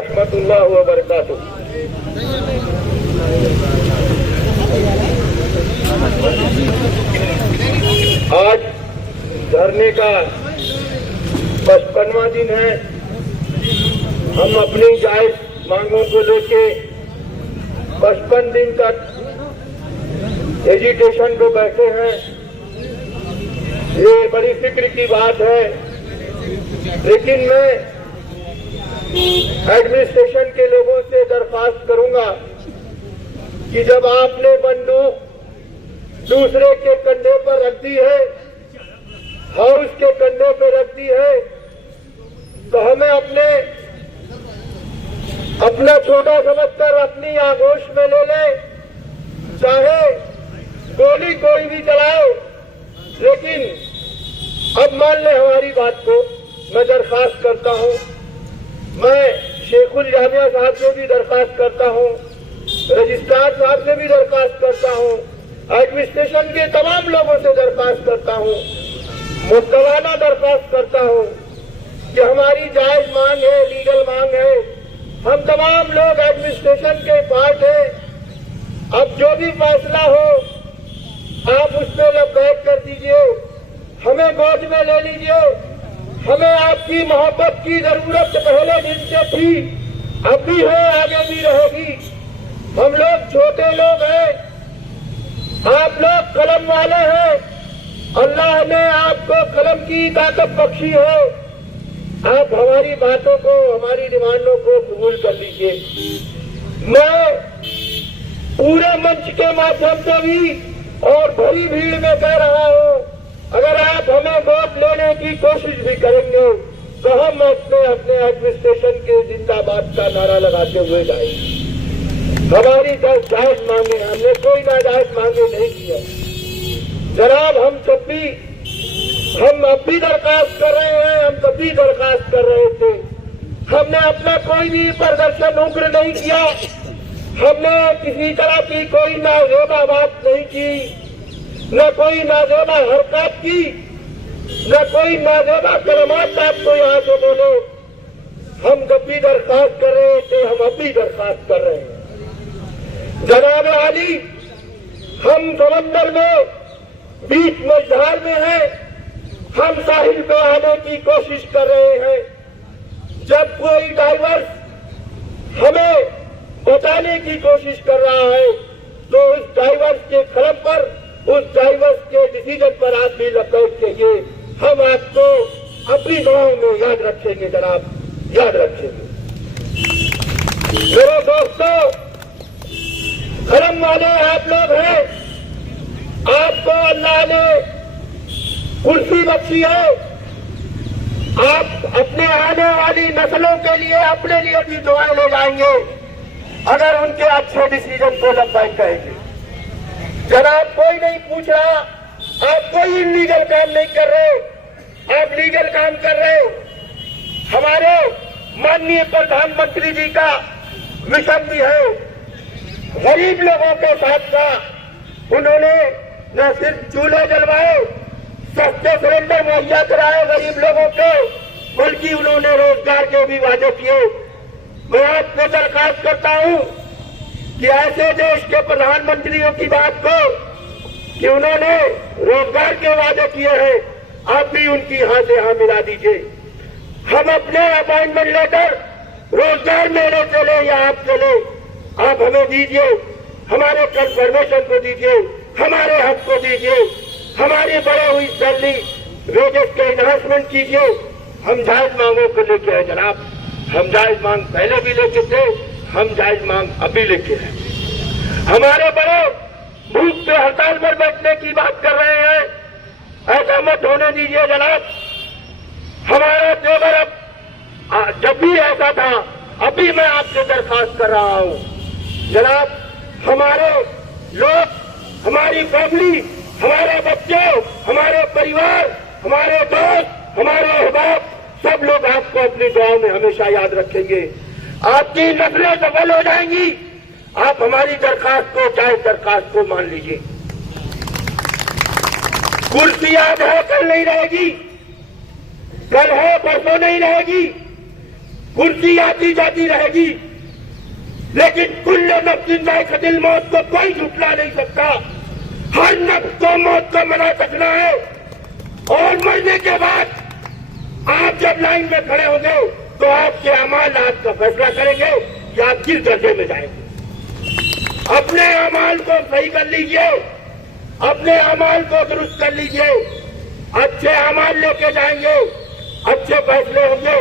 रहमतुल्लाह व बरकातुहू। आज धरने का 55वां दिन है। हम अपनी जायज मांगों को लेके 55 दिन तक एजिटेशन पे बैठे हैं। ये बड़ी फिक्र की बात है, लेकिन मैं एडमिनिस्ट्रेशन के लोगों से दरख्वास्त करूंगा कि जब आपने बंदूक दूसरे के कंधे पर रख दी है, हाउस के कंधे पर रख दी है, तो हमें अपना छोटा समझकर अपनी आगोश में ले ले, चाहे गोली कोई भी चलाए, लेकिन अब मान ले हमारी बात को। मैं दरखास्त करता हूं, मैं शेखुल जामिया साहब से भी दरखास्त करता हूं, रजिस्ट्रार साहब से भी दरखास्त करता हूं, एडमिनिस्ट्रेशन के तमाम लोगों से दरखास्त करता हूं, मुस्तवाना दरखास्त करता हूं कि हमारी जायज मांग है, लीगल मांग है। हम तमाम लोग एडमिनिस्ट्रेशन के पार्ट हैं। अब जो भी फैसला हो आप उस पर लबैक कर दीजिए, हमें गोद में ले लीजिए। हमें आपकी मोहब्बत की जरूरत पहले दिन से थी, अब भी है, आगे भी रहेगी। हम लोग छोटे लोग हैं, आप लोग कलम वाले हैं। अल्लाह ने आपको कलम की ताकत बख्शी है। आप हमारी बातों को, हमारी डिमांडों को कबूल कर लीजिए। मैं पूरे मंच के माध्यम से भी और भरी भीड़ में कह रहा हूं, अगर आप हमें वोट लेने की कोशिश भी करेंगे तो हम अपने एडमिनिस्ट्रेशन के जिंदाबाद का नारा लगाते हुए जाएंगे। हमारी 10 जायज मांगे, हमने कोई नाजायज मांगे नहीं किया। जनाब, हम अब भी दरखास्त कर रहे हैं, हम तब भी दरखास्त कर रहे थे। हमने अपना कोई भी प्रदर्शन उग्र नहीं किया, हमने किसी तरह की कोई नाजेबा बात नहीं की, न कोई नाजेबा हरकत की, न कोई नाजेबा कलमात आपको यहाँ से बोले। हम जब भी दरखास्त कर रहे थे, हम अब भी दरखास्त कर रहे हैं। जनाब आली, हम समंदर में बीच मझधार में हैं, हम साहिल पे आने की कोशिश कर रहे हैं। जब कोई डाइवर्स हमें बचाने की कोशिश कर रहा है, तो उस डाइवर्स के कलम पर, उस डाइवर्स के डिसीजन पर आप भी लबैक कहिए। हम आपको अपनी दुआओं में याद रखेंगे जनाब, याद रखेंगे। मेरे दोस्तों, कलम वाले आप लोग हैं, आपको अल्लाह ने कुर्सी बख्शी है। आप अपने आने वाली नस्लों के लिए, अपने लिए भी दुआएं ले जाएंगे अगर उनके अच्छे डिसीजन को लबैक कहेंगे। जनाब, कोई नहीं पूछ रहा, आप कोई इलीगल काम नहीं कर रहे, आप लीगल काम कर रहे। हमारे माननीय प्रधानमंत्री जी का मिशन भी है गरीब लोगों के साथ का। उन्होंने न सिर्फ चूल्हे जलवाए, सस्ते सिलेंडर मुहैया कराए गरीब लोगों को, बल्कि उन्होंने रोजगार के भी वादे किए। मैं आपको दरखास्त करता हूं कि ऐसे देश के प्रधानमंत्रियों की बात को कि उन्होंने रोजगार के वादे किए हैं, आप भी उनकी हां से हां मिला दीजिए। हम अपने अपॉइंटमेंट लेटर रोजगार मेले चले या आप चले, आप हमें दीजिए, हमारे कंफर्मेशन को दीजिए, हमारे हक को दीजिए, हमारी बढ़ी हुई सैलरी वेजेस के एनहांसमेंट कीजिए। हम जायज मांगों को लेके हैं जनाब, हम जायज मांग पहले भी लेके थे, हम जायज मांग अभी लेके हैं। हमारे बड़े भूख पे हड़ताल पर बैठने की बात कर रहे हैं, ऐसा मत होने दीजिए जनाब। हमारा तेवर अब जब भी ऐसा था, अभी मैं आपसे दरखास्त कर रहा हूं जनाब, हमारे लोग, हमारी फैमिली, हमारे बच्चे, हमारे परिवार, हमारे दोस्त, हमारे अहबाब, सब लोग आपको अपनी दुआओं में हमेशा याद रखेंगे। आपकी नस्लें सफल हो जाएंगी। आप हमारी दरखास्त को, चाहे दरखास्त को मान लीजिए। कुर्सी आज है, कल नहीं रहेगी, कल है, परसों नहीं रहेगी। कुर्सी आती जाती रहेगी, लेकिन कुल्ले नफ्सिन ज़ाइक़तुल मौत को कोई झुठला नहीं सकता। हर नफ्स को मौत को मना सकना है। और मरने के बाद आप जब लाइन में खड़े होंगे तो आपके अमाल आपका फैसला करेंगे कि आप किस दर्जे में जाएंगे। अपने अमाल को सही कर लीजिए, अपने अमाल को दुरुस्त कर लीजिए। अच्छे अमाल लेके जाएंगे, अच्छे फैसले होंगे।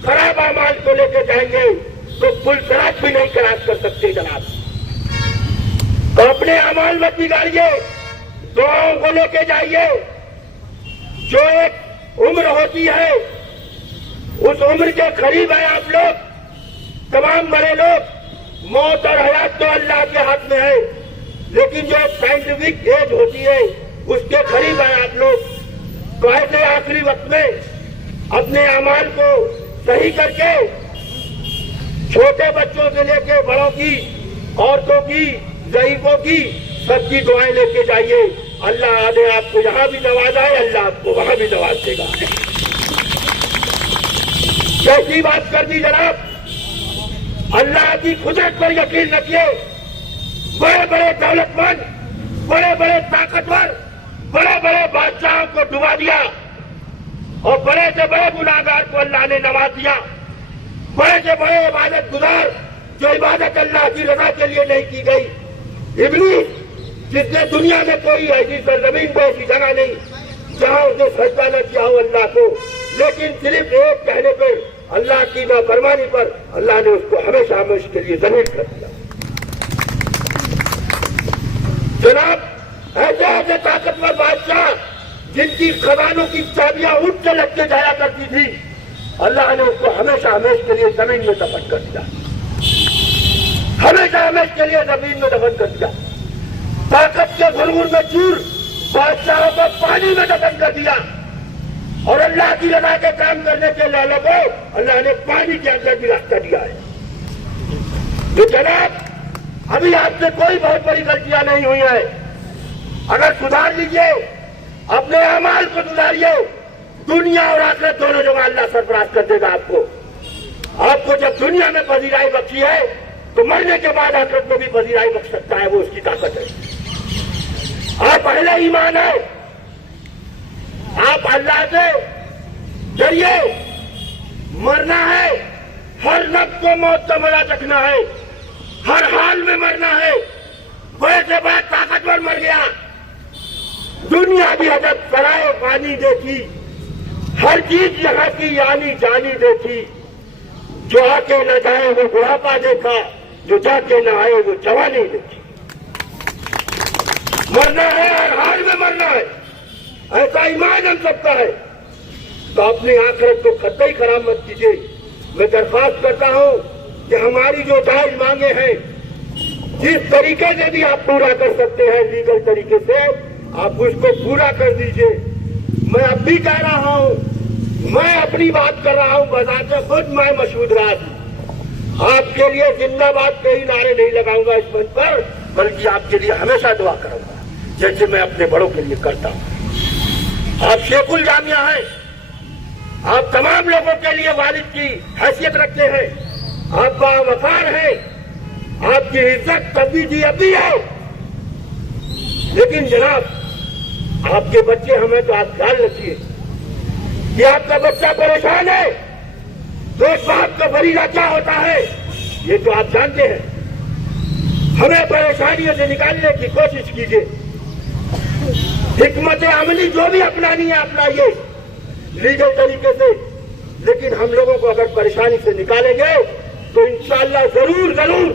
खराब अमाल को लेके जाएंगे तो पुल सरात भी नहीं क्रॉस कर सकते जनाब। तो अपने अमाल मत बिगाड़िए, दुआओं को लेके जाइए। जो एक उम्र होती है, उस उम्र के करीब है आप लोग, तमाम बड़े लोग। मौत और हयात तो अल्लाह के हाथ में है, लेकिन जो साइंटिफिक एज होती है उसके करीब है आप लोग। तो ऐसे आखिरी वक्त में अपने अमाल को सही करके छोटे बच्चों से लेके बड़ों की, औरतों की, ज़ईफों की, सबकी दुआएं लेके जाइए। अल्लाह ने आपको यहां भी नवाजा है, अल्लाह आपको वहां भी नवाज देगा। कैसी बात कर दी जनाब। अल्लाह की कुदरत पर यकीन रखिए। बड़े बड़े दौलतमंद, बड़े बड़े ताकतवर, बड़े बड़े बादशाहों को डुबा दिया और बड़े से बड़े गुनाहगार को अल्लाह ने नवाज दिया। बड़े से बड़े इबादत गुजार जो इबादत अल्लाह की रजा के लिए नहीं की गई। इब्लीस, जिसने दुनिया में कोई ऐसी सरजमीन को ऐसी जगह नहीं जहां उसने सजदा न किया हो अल्लाह को, लेकिन सिर्फ एक कहने पर, अल्लाह की नाफरमानी पर अल्लाह ने उसको हमेशा हमेशा के लिए जमीन कर दिया। जनाब, ऐसे ऐसे ताकतवर बादशाह जिनकी खजानों की चाबियां ऊंट से लगते जाया करती थी, अल्लाह ने उसको हमेशा हमेशा के लिए जमीन में दफन कर दिया। हमेशा हमेशा के लिए जमीन में दफन कर दिया। ताकत के गुरूर में चूर बादशाहों को पानी में दफन कर दिया और अल्लाह की रजा के काम करने के लालों को अल्लाह ने पानी के अंदर भी रास्ता दिया है। तो जनाब, अभी आपसे कोई बहुत बड़ी गलतियां नहीं हुई है। अगर सुधार लीजिए, अपने अमाल को सुधारिए, दुनिया और आखिरत दोनों जगह अल्लाह सरफराज कर देगा आपको। आपको जब दुनिया में पजीराई बख्शी है तो मरने के बाद आखिरत में भी पजीराई बख्श सकता है, वो उसकी ताकत है। आप पहले ईमान है, आप अल्लाह से डरिए। मरना है, हर नफ्स को मौत का मजा चखना है, हर हाल में मरना है। बड़े से बड़ा ताकतवर मर गया, दुनिया भी हजब सराय पानी देखी, हर चीज यहाँ की यानी जानी देखी। जो आके न जाए वो बुढ़ापा देखा, जो जाके न आए वो जवानी देखी। मरना है, हर हाल में मरना है, ऐसा ईमान हम सबका है। तो अपनी आखिरत को कतई खराब मत कीजिए। मैं दरख्वास्त करता हूं कि हमारी जो जायज मांगे हैं, जिस तरीके से भी आप पूरा कर सकते हैं लीगल तरीके से, आप उसको पूरा कर दीजिए। मैं अब भी कह रहा हूं, मैं अपनी बात कर रहा हूं, बजाते खुद मैं मशहूद राज आपके लिए जिंदाबाद के ही नारे नहीं लगाऊंगा इस मंच पर, बल्कि आपके लिए हमेशा दुआ करूंगा जैसे मैं अपने बड़ों के लिए करता हूं। आप शेखुल जामिया हैं, आप तमाम लोगों के लिए वालिद की हैसियत रखते हैं, आप बावकार हैं, आपकी इज्जत कभी थी अभी है। लेकिन जनाब, आपके बच्चे हमें तो आप ख्याल रखिए कि आपका बच्चा परेशान है तो एक बाप का फरीजा क्या होता है ये तो आप जानते हैं। हमें परेशानियों से निकालने की कोशिश कीजिए। हिकमत अमली जो भी अपनानी है अपनाइए लीगल तरीके से, लेकिन हम लोगों को अगर परेशानी से निकालेंगे तो इंशाअल्लाह जरूर जरूर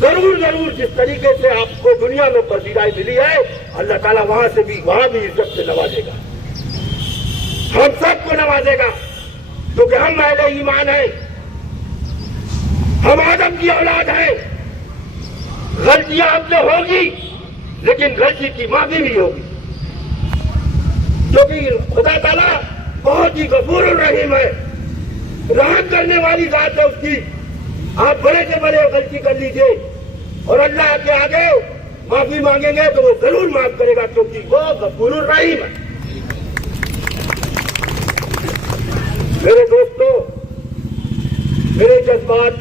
जरूर जरूर जिस तरीके से आपको दुनिया में पसीराई मिली है, अल्लाह ताला वहां भी इज्जत से नवाजेगा, हम सबको नवाजेगा, क्योंकि हम अहले ईमान हैं, हम आदम की औलाद हैं। गलतियां हमसे होगी, लेकिन गलती की माफी भी होगी, क्योंकि खुदा ताला बहुत ही गफूर रहीम है, रहम करने वाली जात है उसकी। आप बड़े से बड़े गलती कर लीजिए और अल्लाह के आगे माफी मांगेंगे तो वो जरूर माफ करेगा, क्योंकि वो गफूर रहीम है। मेरे दोस्तों, मेरे जज्बात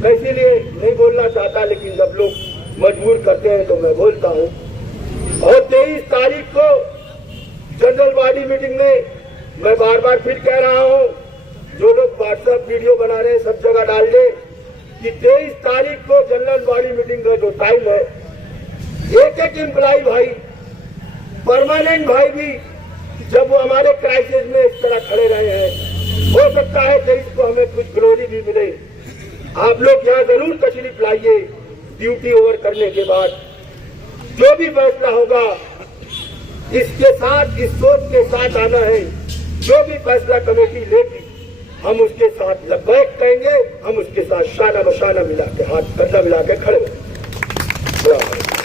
मैं इसीलिए नहीं बोलना चाहता, लेकिन जब लोग मजबूर करते हैं तो मैं बोलता हूं। और 23 तारीख को जनरल बॉडी मीटिंग में मैं बार बार फिर कह रहा हूं, जो लोग व्हाट्सएप वीडियो बना रहे हैं सब जगह डाल दे कि 23 तारीख को जनरल बॉडी मीटिंग का जो टाइम है, एक एक एम्प्लॉय भाई, परमानेंट भाई भी जब वो हमारे क्राइसिस में इस तरह खड़े रहे हैं, हो सकता है 23 को हमें कुछ ग्लोरी भी मिले। आप लोग यहाँ जरूर तशरीफ लाइए। ड्यूटी ओवर करने के बाद जो भी फैसला होगा इसके साथ, इस सोच के साथ आना है। जो भी फैसला कमेटी लेगी हम उसके साथ लब्बैक कहेंगे, हम उसके साथ शाना बशाना मिला के, हाथ कंधा मिला के खड़े होंगे।